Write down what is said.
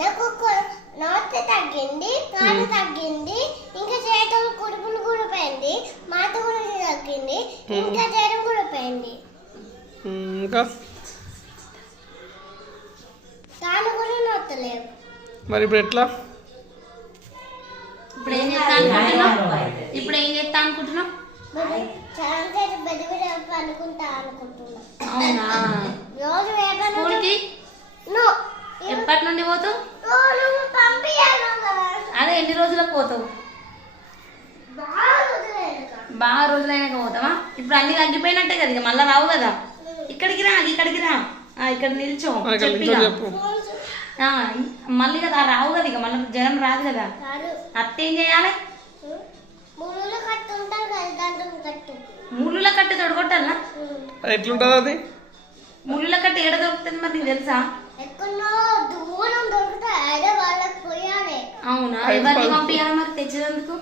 నాకు నోట్ తగ్గింది, కాలు తగ్గింది, ఇంకా చేతులు కుడుపులు కూడా పోయింది, మాట కూడా తగ్గింది, ఇంకా జ్వరం కూడా పోయింది. ఇంకా కాలు కూడా నొత్తలేవు. మరి ఇప్పుడు ఎట్లా? ఇప్పుడు ఏం చేస్తా అనుకుంటున్నావు? అవునా? స్కూల్కి ఎప్పటి నుండి పోతావు? అదే ఎన్ని రోజులకు పోతావు? బాగా రోజులైనాక పోతావా? ఇప్పుడు అన్ని తగ్గిపోయినట్టే కదా, ఇక మళ్ళీ రావు కదా. ఇక్కడికి రా, ఇక్కడ నిల్చో చెప్పిగా. మళ్ళీ కదా రావు కదా, ఇక మళ్ళీ జ్వరం రాదు కదా. అత్త ఏం చేయాలి? ముళ్ళుల కట్టు తొడగొట్టాలా? ఎట్లుంటది అది? ముళ్ళుల కట్టు ఏడ దొరుకుతుంది మరి నీకు తెలుసా? అవునా? ఎవరిని పంపించాలి మరి తెచ్చేందుకు?